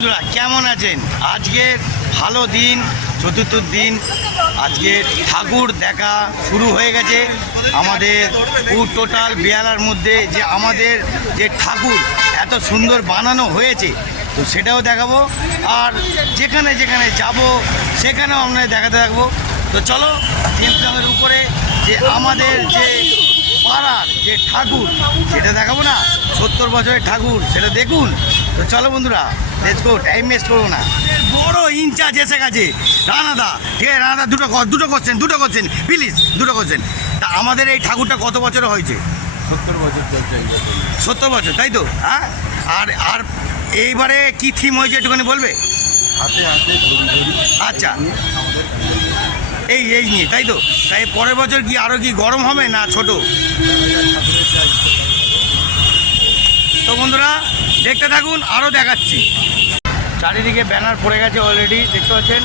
বন্ধুরা কেমন আছেন? আজকের ভালো দিন, চতুর্থ দিন। আজকে ঠাকুর দেখা শুরু হয়ে গেছে আমাদের টোটাল বেয়ালার মধ্যে। যে আমাদের যে ঠাকুর এত সুন্দর বানানো হয়েছে, তো সেটাও দেখাবো। আর যেখানে যেখানে যাব সেখানেও আপনাদের দেখাতে থাকবো। তো চলো, জেমসের উপরে যে আমাদের যে পাড়ার যে ঠাকুর সেটা দেখাবো না, 70 বছরের ঠাকুর, সেটা দেখুন। তো চলো বন্ধুরা, লেটস গো, টাইম ওয়েস্ট করবো না। বড় ইনচার্জ এসে গেছে রানাদা। ঠিক আছে রানাদা, দুটো কোশ্চেন প্লিজ, দুটো কোশ্চেন। তা আমাদের এই ঠাকুরটা কত বছর হয়েছে? 70 বছর চলছে। 70 বছর, তাই তো? হ্যাঁ। আর আর এইবারে কি থিম হয়েছে একটুখানি বলবে? হাতে হাতে ধরি ধরি। আচ্ছা, আমাদের এই নিয়ে, তাই তো? তাই পরের বছর কি আরও কি গরম হবে না ছোট? তো বন্ধুরা দেখতে থাকুন, আরও দেখাচ্ছি। চারিদিকে ব্যানার পড়ে গেছে অলরেডি, দেখতে পাচ্ছেন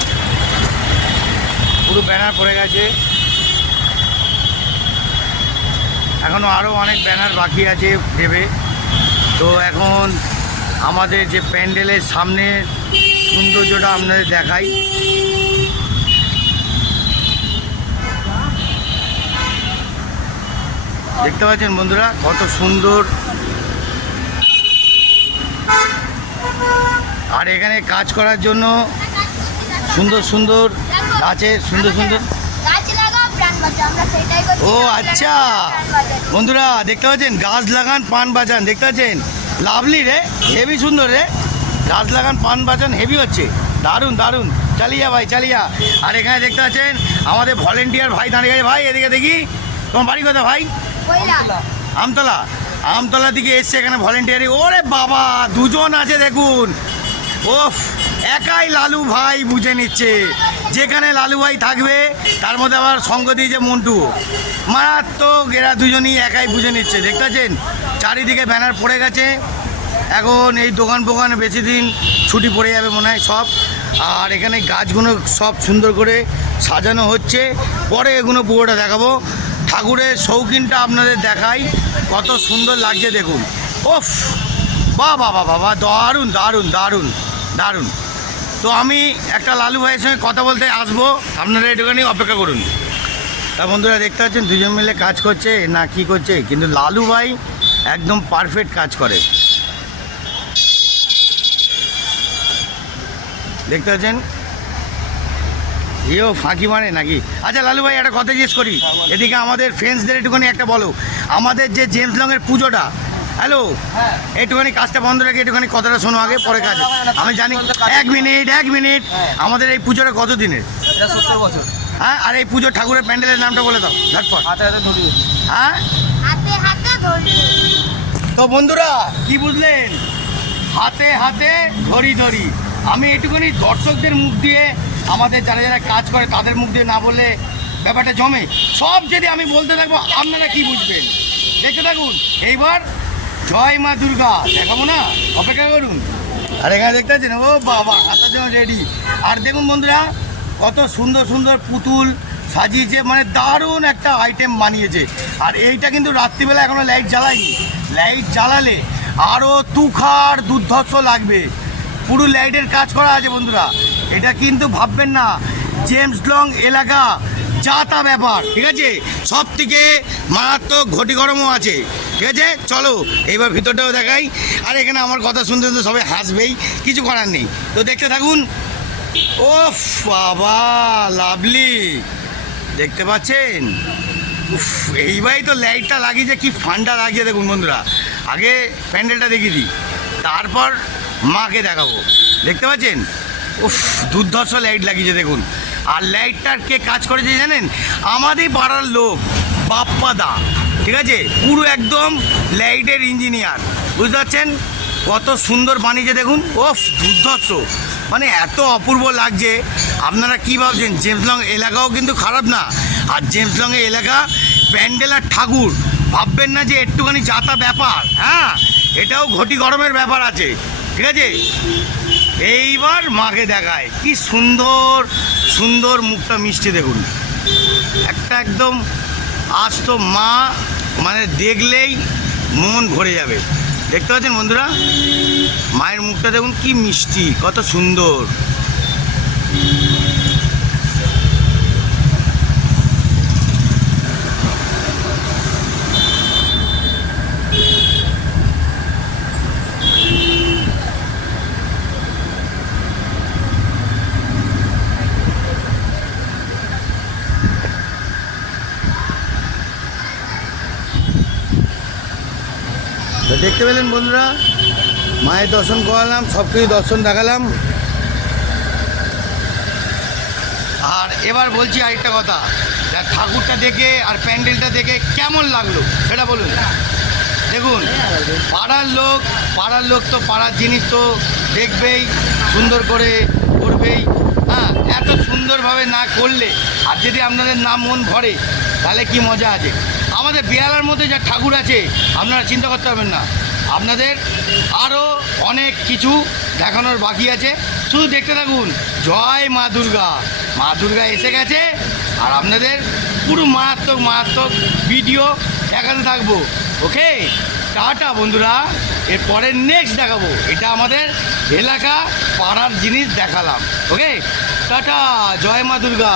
পুরো ব্যানার পড়ে গেছে। এখনও আরও অনেক ব্যানার বাকি আছে দেবে। তো এখন আমাদের যে প্যান্ডেলের সামনের সৌন্দর্যটা আপনাদের দেখাই। দেখতে পাচ্ছেন বন্ধুরা কত সুন্দর। আর এখানে কাজ করার জন্য সুন্দর সুন্দর গাছের ও আচ্ছা বন্ধুরা দেখতে পাচ্ছেন, গাছ লাগান পান বাজান। দেখতে পাচ্ছেন, লাভলি রে, হেভি সুন্দর রে। গাছ লাগান পান বাজান, হেভি হচ্ছে, দারুণ দারুণ। চালিয়া ভাই চালিয়া। আর এখানে দেখতে পাচ্ছেন আমাদের ভলেন্টিয়ার ভাই দাঁড়িয়ে গেছে। ভাই এদিকে দেখি, তোমার বাড়ি কোথায় ভাই? আমতলা দিকে এসছে এখানে ভলেন্টিয়ারি। ওরে বাবা, দুজন আছে দেখুন। ওফ, একাই লালু ভাই বুঝে নিচ্ছে। যেখানে লালু ভাই থাকবে তার মধ্যে আবার সঙ্গ দিয়েছে মন্টু। মারাত্মক, এরা দুজনই একাই বুঝে নিচ্ছে। দেখতে পাচ্ছেন চারিদিকে ব্যানার পড়ে গেছে। এখন এই দোকান ফোকানে বেশি দিন ছুটি পড়ে যাবে মনে হয় সব। আর এখানে গাছগুলো সব সুন্দর করে সাজানো হচ্ছে। পরে এগুলো পুরোটা দেখাবো। ঠাকুরের শৌখিনটা আপনাদের দেখাই, কত সুন্দর লাগছে দেখুন। ওফ, বাহ বাহ বাহ বাহ, দারুণ দারুণ দারুণ দারুণ। তো আমি একটা লালু ভাইয়ের সঙ্গে কথা বলতে আসবো, আপনারা একটুখানি অপেক্ষা করুন। তা বন্ধুরা দেখতে পাচ্ছেন দুজন মিলে কাজ করছে না কি করছে, কিন্তু লালু ভাই একদম পারফেক্ট কাজ করে। দেখতে পাচ্ছেন, এও ফাঁকি মারে নাকি? আচ্ছা লালু ভাই একটা কথা জিজ্ঞেস করি, এদিকে আমাদের ফ্রেন্ডসদের একটুখানি একটা বলো। আমাদের যে জেমস লংয়ের পুজোটা, হ্যালো, একটুখানি কাজটা বন্ধ রেখে একটুখানি কথাটা শোনো আগে, পরে কাজ। আমি জানি, এক মিনিট। আমাদের এই পুজোটা কত দিনের? 70 বছর। হ্যাঁ, আর এই পুজোর ঠাকুরের প্যান্ডেলের নামটা বলে দাও ঝটপট। হাতে হাতে ধরি। হ্যাঁ, তো বন্ধুরা কি বুঝলেন? হাতে হাতে ধরি। আমি একটুখানি দর্শকদের মুখ দিয়ে, আমাদের যারা যারা কাজ করে তাদের মুখ দিয়ে না বললে ব্যাপারটা জমে। সব যদি আমি বলতে থাকবো আপনারা কি বুঝবেন? দেখতে থাকুন। এইবার জয় মা দুর্গা দেখাবো না, অপেক্ষা করুন। আর এখানে দেখতে পাচ্ছেন, ও বাবা, হাতের জন্য রেডি। আর দেখুন বন্ধুরা কত সুন্দর সুন্দর পুতুল সাজিয়েছে, মানে দারুণ একটা আইটেম বানিয়েছে। আর এইটা কিন্তু রাত্রিবেলা এখনও লাইট জ্বালায়নি। লাইট জ্বালালে আরও তুখার দুর্ধর্ষ লাগবে। পুরো লাইটের কাজ করা আছে বন্ধুরা। এটা কিন্তু ভাববেন না জেমস লং এলাকা যা তা ব্যাপার, ঠিক আছে? সব থেকে মারাত্মক ঘটি গরমও আছে, ঠিক আছে? চলো এইবার ভিতরটাও দেখাই। আর এখানে আমার কথা শুনতে শুনতে সবাই হাসবেই, কিছু করার নেই। তো দেখতে থাকুন। ওফ বাবা, লাভলি, দেখতে পাচ্ছেন? উফ, এইবারই তো লাইটটা লাগিয়েছে, কি ফান্ডা লাগিয়ে দেখুন বন্ধুরা। আগে প্যান্ডেলটা দেখিয়ে দিই, তারপর মাকে দেখাবো। দেখতে পাচ্ছেন? উফ, দুর্ধর্ষ লাইট লাগিয়েছে দেখুন। আর লাইটটার কে কাজ করেছে জানেন? আমাদের পাড়ার লোক, বাপ্পা দা, ঠিক আছে? পুরো একদম লাইটের ইঞ্জিনিয়ার, বুঝতে পারছেন? কত সুন্দর বানিয়েছে দেখুন। ওফ, দুর্ধর্ষ, মানে এত অপূর্ব লাগছে। আপনারা কী ভাবছেন? জেমস লং এলাকাও কিন্তু খারাপ না। আর জেমস লংয়ের এলাকা প্যান্ডেল আর ঠাকুর, ভাববেন না যে একটুখানি যাতা ব্যাপার। হ্যাঁ, এটাও ঘটি গরমের ব্যাপার আছে, ঠিক আছে? এইবার মাকে দেখায়, কি সুন্দর সুন্দর, মুখটা মিষ্টি দেখুন। একটা একদম আজ তো মা, মানে দেখলেই মন ভরে যাবে। দেখতে পাচ্ছেন বন্ধুরা, মায়ের মুখটা দেখুন কি মিষ্টি, কত সুন্দর। তো দেখতে পেলেন বন্ধুরা, মায়ের দর্শন করালাম, সব কিছু দর্শন দেখালাম। আর এবার বলছি আরেকটা কথা, ঠাকুরটা দেখে আর প্যান্ডেলটা দেখে কেমন লাগলো সেটা বলুন। দেখুন, পাড়ার লোক তো পাড়ার জিনিস তো দেখবেই, সুন্দর করে করবেই। হ্যাঁ, এত সুন্দরভাবে না করলে আর যদি আপনাদের না মন ভরে তাহলে কি মজা আছে। আমাদের বেহালার মধ্যে যা ঠাকুর আছে আপনারা চিন্তা করতে পারবেন না, আপনাদের আরও অনেক কিছু দেখানোর বাকি আছে, শুধু দেখতে থাকুন। জয় মা দুর্গা। মা দুর্গা এসে গেছে আর আপনাদের পুরো মারাত্মক ভিডিও দেখাতে থাকবো। ওকে, টাটা বন্ধুরা, এরপরে নেক্সট দেখাবো। এটা আমাদের এলাকা পাড়ার জিনিস দেখালাম। ওকে, টাটা, জয় মা দুর্গা।